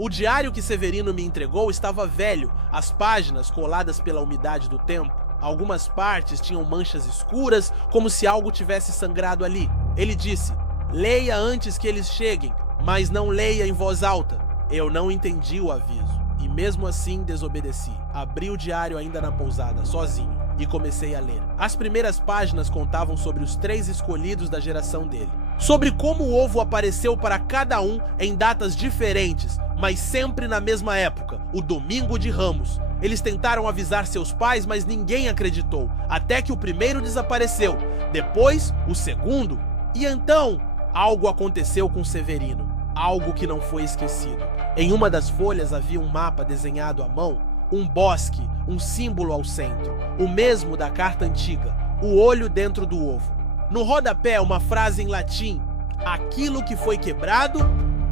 O diário que Severino me entregou estava velho, as páginas coladas pela umidade do tempo. Algumas partes tinham manchas escuras, como se algo tivesse sangrado ali. Ele disse: leia antes que eles cheguem, mas não leia em voz alta. Eu não entendi o aviso, e mesmo assim desobedeci. Abri o diário ainda na pousada, sozinho, e comecei a ler. As primeiras páginas contavam sobre os 3 escolhidos da geração dele. Sobre como o ovo apareceu para cada um em datas diferentes, mas sempre na mesma época, o Domingo de Ramos. Eles tentaram avisar seus pais, mas ninguém acreditou, até que o primeiro desapareceu, depois o segundo, e então algo aconteceu com Severino, algo que não foi esquecido. Em uma das folhas havia um mapa desenhado à mão, um bosque, um símbolo ao centro, o mesmo da carta antiga, o olho dentro do ovo. No rodapé, uma frase em latim: aquilo que foi quebrado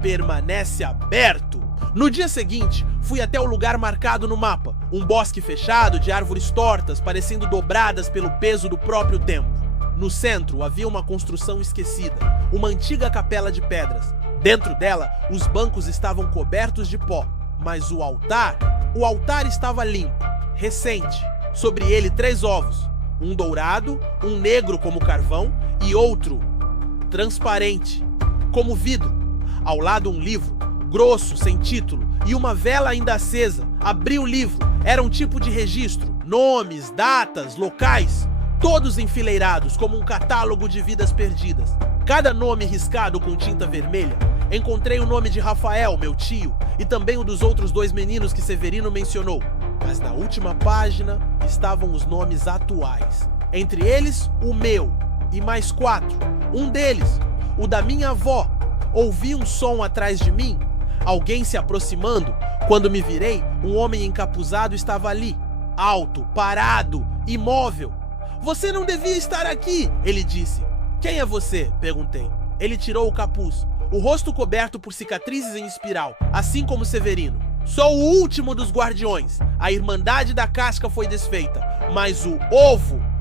permanece aberto. No dia seguinte, fui até o lugar marcado no mapa, um bosque fechado de árvores tortas, parecendo dobradas pelo peso do próprio tempo. No centro havia uma construção esquecida, uma antiga capela de pedras. Dentro dela, os bancos estavam cobertos de pó, mas o altar estava limpo, recente. Sobre ele 3 ovos, um dourado, um negro como carvão e outro transparente, como vidro. Ao lado um livro, grosso, sem título, e uma vela ainda acesa. Abri o livro, era um tipo de registro, nomes, datas, locais, todos enfileirados como um catálogo de vidas perdidas. Cada nome riscado com tinta vermelha. Encontrei o nome de Rafael, meu tio, e também o dos outros 2 meninos que Severino mencionou. Mas na última página estavam os nomes atuais. Entre eles, o meu, e mais 4. Um deles, o da minha avó. Ouvi um som atrás de mim, alguém se aproximando. Quando me virei, um homem encapuzado estava ali, alto, parado, imóvel. Você não devia estar aqui, ele disse. Quem é você? Perguntei. Ele tirou o capuz, o rosto coberto por cicatrizes em espiral, assim como Severino. Sou o último dos guardiões. A Irmandade da Casca foi desfeita, mas o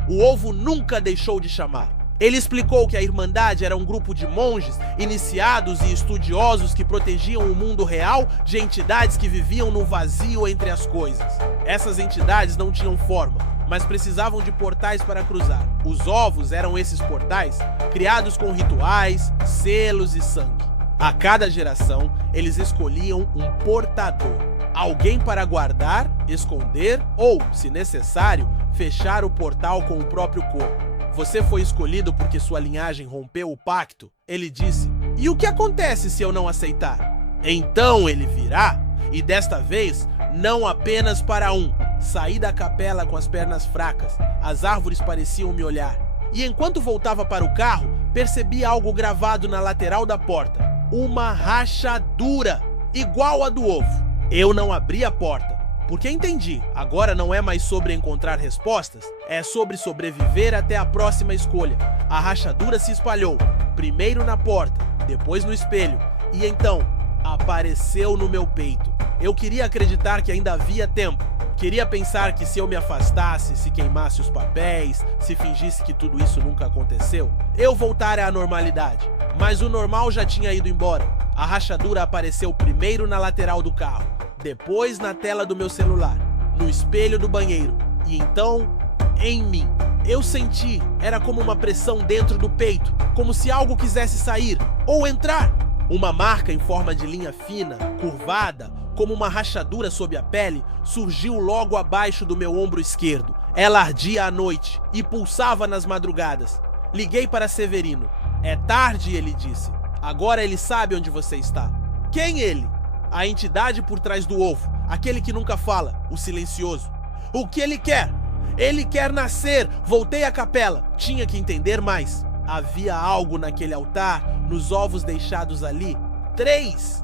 ovo nunca deixou de chamar. Ele explicou que a Irmandade era um grupo de monges, iniciados e estudiosos que protegiam o mundo real de entidades que viviam no vazio entre as coisas. Essas entidades não tinham forma, mas precisavam de portais para cruzar. Os ovos eram esses portais, criados com rituais, selos e sangue. A cada geração, eles escolhiam um portador. Alguém para guardar, esconder ou, se necessário, fechar o portal com o próprio corpo. Você foi escolhido porque sua linhagem rompeu o pacto, ele disse. E o que acontece se eu não aceitar? Então ele virá, e desta vez, não apenas para um. Saí da capela com as pernas fracas, as árvores pareciam me olhar. E enquanto voltava para o carro, percebi algo gravado na lateral da porta. Uma rachadura, igual a do ovo. Eu não abri a porta, porque entendi, agora não é mais sobre encontrar respostas, é sobre sobreviver até a próxima escolha. A rachadura se espalhou, primeiro na porta, depois no espelho, e então apareceu no meu peito. Eu queria acreditar que ainda havia tempo. Queria pensar que se eu me afastasse, se queimasse os papéis, se fingisse que tudo isso nunca aconteceu, eu voltaria à normalidade. Mas o normal já tinha ido embora. A rachadura apareceu primeiro na lateral do carro, depois na tela do meu celular, no espelho do banheiro e então em mim. Eu senti, era como uma pressão dentro do peito, como se algo quisesse sair ou entrar. Uma marca em forma de linha fina, curvada, como uma rachadura sob a pele, surgiu logo abaixo do meu ombro esquerdo. Ela ardia à noite e pulsava nas madrugadas. Liguei para Severino. É tarde, ele disse. Agora ele sabe onde você está. Quem ele? A entidade por trás do ovo, aquele que nunca fala, o silencioso. O que ele quer? Ele quer nascer. Voltei à capela. Tinha que entender mais. Havia algo naquele altar, nos ovos deixados ali. 3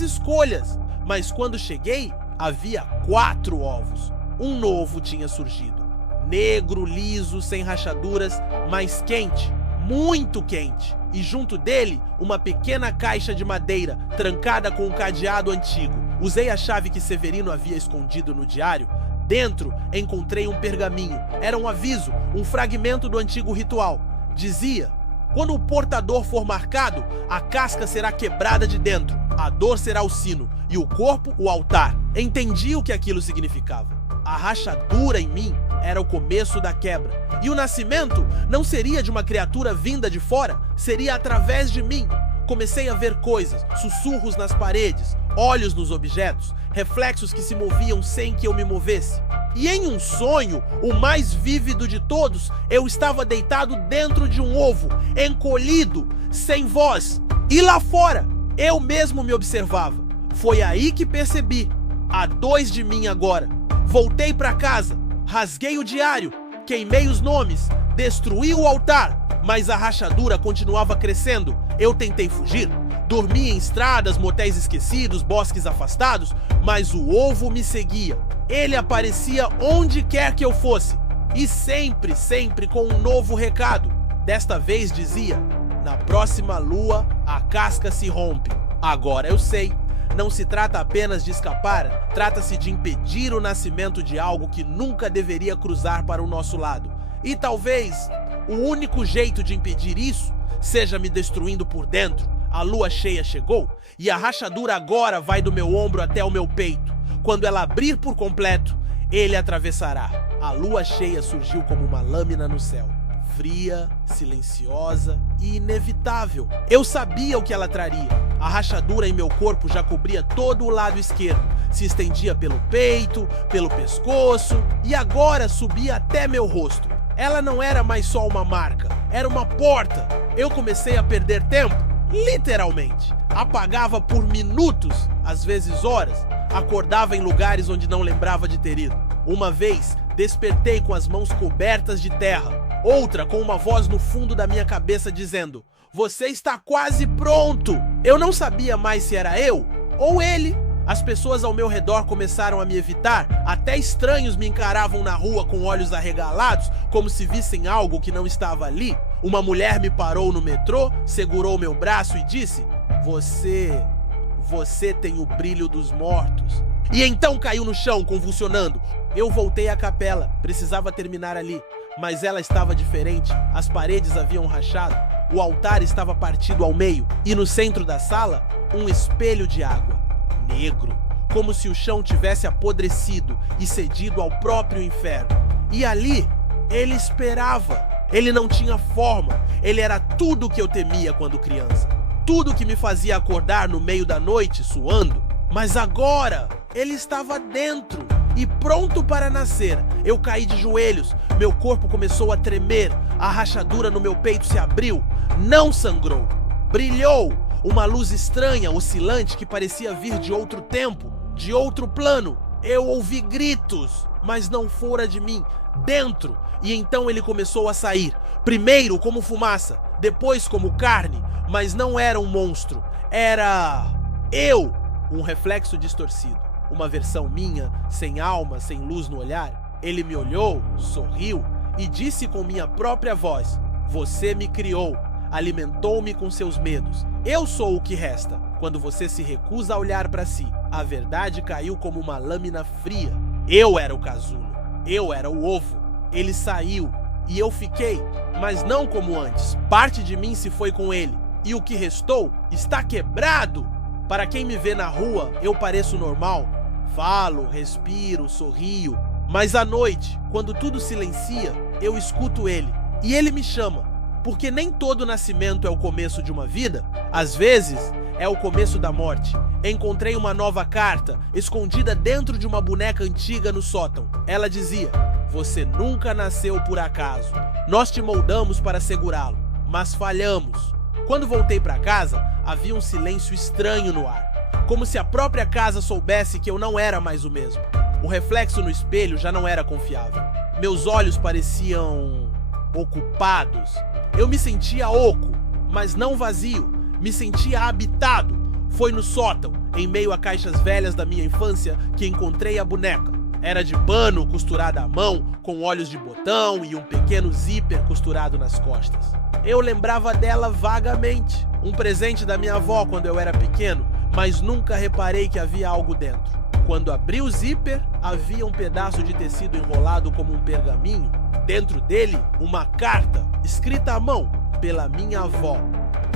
escolhas. Mas quando cheguei, havia 4 ovos. Um novo tinha surgido. Negro, liso, sem rachaduras, mas quente, muito quente. E junto dele, uma pequena caixa de madeira, trancada com um cadeado antigo. Usei a chave que Severino havia escondido no diário. Dentro, encontrei um pergaminho. Era um aviso, um fragmento do antigo ritual. Dizia: Quando o portador for marcado, a casca será quebrada de dentro, a dor será o sino e o corpo o altar. Entendi o que aquilo significava. A rachadura em mim era o começo da quebra. E o nascimento não seria de uma criatura vinda de fora, seria através de mim. Comecei a ver coisas, sussurros nas paredes, olhos nos objetos, reflexos que se moviam sem que eu me movesse. E em um sonho, o mais vívido de todos, eu estava deitado dentro de um ovo, encolhido, sem voz. E lá fora, eu mesmo me observava. Foi aí que percebi. Há 2 de mim agora. Voltei para casa, rasguei o diário, queimei os nomes, destruí o altar, mas a rachadura continuava crescendo. Eu tentei fugir, dormi em estradas, motéis esquecidos, bosques afastados, mas o ovo me seguia. Ele aparecia onde quer que eu fosse, e sempre com um novo recado. Desta vez dizia: na próxima lua a casca se rompe. Agora eu sei. Não se trata apenas de escapar, trata-se de impedir o nascimento de algo que nunca deveria cruzar para o nosso lado. E talvez o único jeito de impedir isso seja me destruindo por dentro. A lua cheia chegou e a rachadura agora vai do meu ombro até o meu peito. Quando ela abrir por completo, ele atravessará. A lua cheia surgiu como uma lâmina no céu. Fria, silenciosa e inevitável. Eu sabia o que ela traria. A rachadura em meu corpo já cobria todo o lado esquerdo, se estendia pelo peito, pelo pescoço e agora subia até meu rosto. Ela não era mais só uma marca, era uma porta. Eu comecei a perder tempo, literalmente. Apagava por minutos, às vezes horas. Acordava em lugares onde não lembrava de ter ido. Uma vez, despertei com as mãos cobertas de terra. Outra com uma voz no fundo da minha cabeça dizendo: você está quase pronto! Eu não sabia mais se era eu ou ele. As pessoas ao meu redor começaram a me evitar, até estranhos me encaravam na rua com olhos arregalados, como se vissem algo que não estava ali. Uma mulher me parou no metrô, segurou meu braço e disse: Você tem o brilho dos mortos. E então caiu no chão, convulsionando. Eu voltei à capela, precisava terminar ali. Mas ela estava diferente, as paredes haviam rachado, o altar estava partido ao meio e no centro da sala, um espelho de água, negro, como se o chão tivesse apodrecido e cedido ao próprio inferno. E ali, ele esperava. Ele não tinha forma, ele era tudo o que eu temia quando criança. Tudo que me fazia acordar no meio da noite, suando. Mas agora, ele estava dentro e pronto para nascer. Eu caí de joelhos, meu corpo começou a tremer, a rachadura no meu peito se abriu, não sangrou, brilhou, uma luz estranha, oscilante que parecia vir de outro tempo, de outro plano. Eu ouvi gritos, mas não fora de mim, dentro, e então ele começou a sair, primeiro como fumaça, depois como carne, mas não era um monstro, era eu, um reflexo distorcido. Uma versão minha, sem alma, sem luz no olhar. Ele me olhou, sorriu e disse com minha própria voz: você me criou, alimentou-me com seus medos. Eu sou o que resta. Quando você se recusa a olhar para si, a verdade caiu como uma lâmina fria. Eu era o casulo, eu era o ovo. Ele saiu e eu fiquei, mas não como antes. Parte de mim se foi com ele e o que restou está quebrado. Para quem me vê na rua, eu pareço normal. Falo, respiro, sorrio. Mas à noite, quando tudo silencia, eu escuto ele. E ele me chama. Porque nem todo nascimento é o começo de uma vida. Às vezes, é o começo da morte. Encontrei uma nova carta, escondida dentro de uma boneca antiga no sótão. Ela dizia: você nunca nasceu por acaso. Nós te moldamos para segurá-lo, mas falhamos. Quando voltei para casa, havia um silêncio estranho no ar. Como se a própria casa soubesse que eu não era mais o mesmo. O reflexo no espelho já não era confiável. Meus olhos pareciam ocupados. Eu me sentia oco, mas não vazio. Me sentia habitado. Foi no sótão, em meio a caixas velhas da minha infância, que encontrei a boneca. Era de pano, costurada à mão, com olhos de botão e um pequeno zíper costurado nas costas. Eu lembrava dela vagamente. Um presente da minha avó quando eu era pequeno, mas nunca reparei que havia algo dentro. Quando abri o zíper, havia um pedaço de tecido enrolado como um pergaminho. Dentro dele, uma carta, escrita à mão. pela minha avó.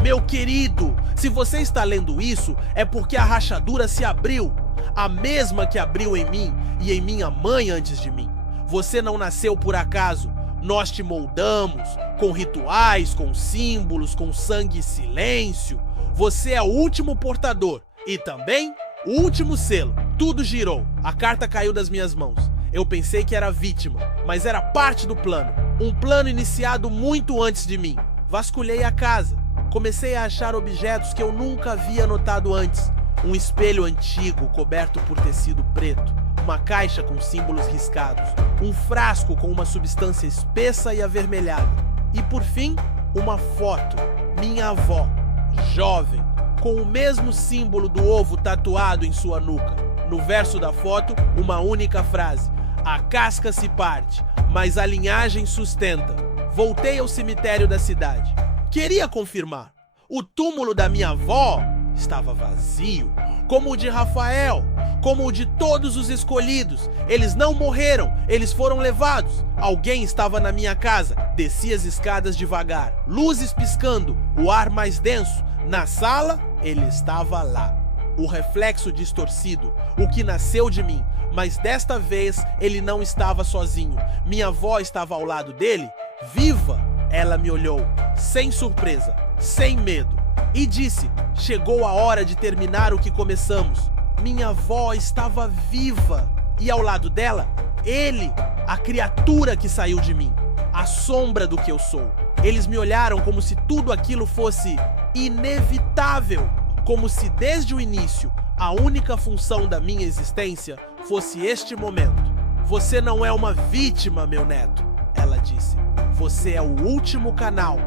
Meu querido, se você está lendo isso, é porque a rachadura se abriu. A mesma que abriu em mim e em minha mãe antes de mim. Você não nasceu por acaso. Nós te moldamos, com rituais, com símbolos, com sangue e silêncio. Você é o último portador e também o último selo. Tudo girou. A carta caiu das minhas mãos. Eu pensei que era vítima, mas era parte do plano. Um plano iniciado muito antes de mim. Vasculhei a casa. Comecei a achar objetos que eu nunca havia notado antes. Um espelho antigo coberto por tecido preto. Uma caixa com símbolos riscados. Um frasco com uma substância espessa e avermelhada. E por fim, uma foto. Minha avó, jovem, com o mesmo símbolo do ovo tatuado em sua nuca. No verso da foto, uma única frase. A casca se parte, mas a linhagem sustenta. Voltei ao cemitério da cidade. Queria confirmar. O túmulo da minha avó estava vazio, como o de Rafael, como o de todos os escolhidos. Eles não morreram, eles foram levados. Alguém estava na minha casa. Desci as escadas devagar, luzes piscando, o ar mais denso. Na sala, ele estava lá. O reflexo distorcido, o que nasceu de mim. Mas desta vez, ele não estava sozinho. Minha avó estava ao lado dele, viva. Ela me olhou, sem surpresa, sem medo, e disse: chegou a hora de terminar o que começamos. Minha avó estava viva. E ao lado dela, ele, a criatura que saiu de mim, a sombra do que eu sou. Eles me olharam como se tudo aquilo fosse inevitável. Como se desde o início, a única função da minha existência fosse este momento. Você não é uma vítima, meu neto, ela disse. Você é o último canal,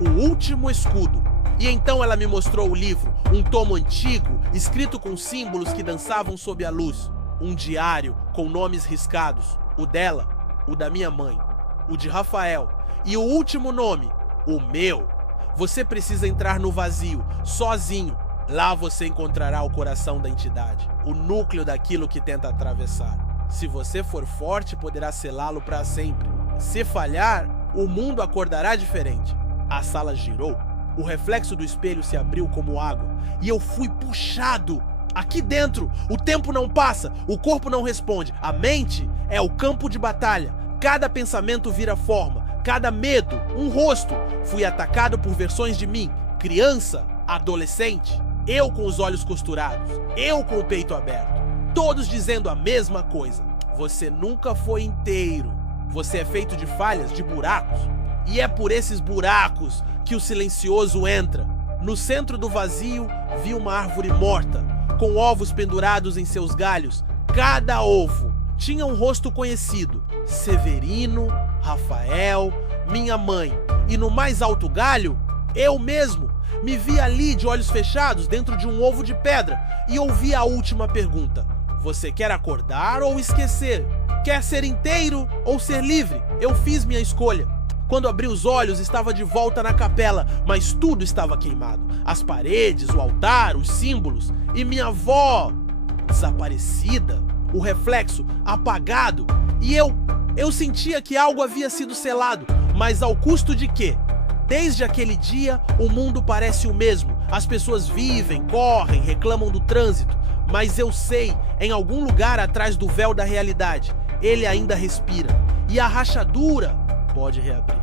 o último escudo. E então ela me mostrou o livro, um tomo antigo, escrito com símbolos que dançavam sob a luz. Um diário com nomes riscados. O dela, o da minha mãe, o de Rafael. E o último nome, o meu. Você precisa entrar no vazio, sozinho. Lá você encontrará o coração da entidade, o núcleo daquilo que tenta atravessar. Se você for forte, poderá selá-lo para sempre. Se falhar, o mundo acordará diferente. A sala girou, o reflexo do espelho se abriu como água e eu fui puxado. Aqui dentro, o tempo não passa, o corpo não responde. A mente é o campo de batalha. Cada pensamento vira forma, cada medo, um rosto. Fui atacado por versões de mim, criança, adolescente. Eu com os olhos costurados, eu com o peito aberto. Todos dizendo a mesma coisa. Você nunca foi inteiro. Você é feito de falhas, de buracos. E é por esses buracos que o silencioso entra. No centro do vazio, vi uma árvore morta, com ovos pendurados em seus galhos. Cada ovo tinha um rosto conhecido. Severino, Rafael, minha mãe. E no mais alto galho, eu mesmo. Me vi ali de olhos fechados dentro de um ovo de pedra e ouvi a última pergunta. Você quer acordar ou esquecer? Quer ser inteiro ou ser livre? Eu fiz minha escolha. Quando abri os olhos, estava de volta na capela, mas tudo estava queimado. As paredes, o altar, os símbolos. E minha avó, desaparecida. O reflexo, apagado. E eu sentia que algo havia sido selado. Mas ao custo de quê? Desde aquele dia, o mundo parece o mesmo. As pessoas vivem, correm, reclamam do trânsito. Mas eu sei, em algum lugar atrás do véu da realidade, ele ainda respira. E a rachadura pode reabrir.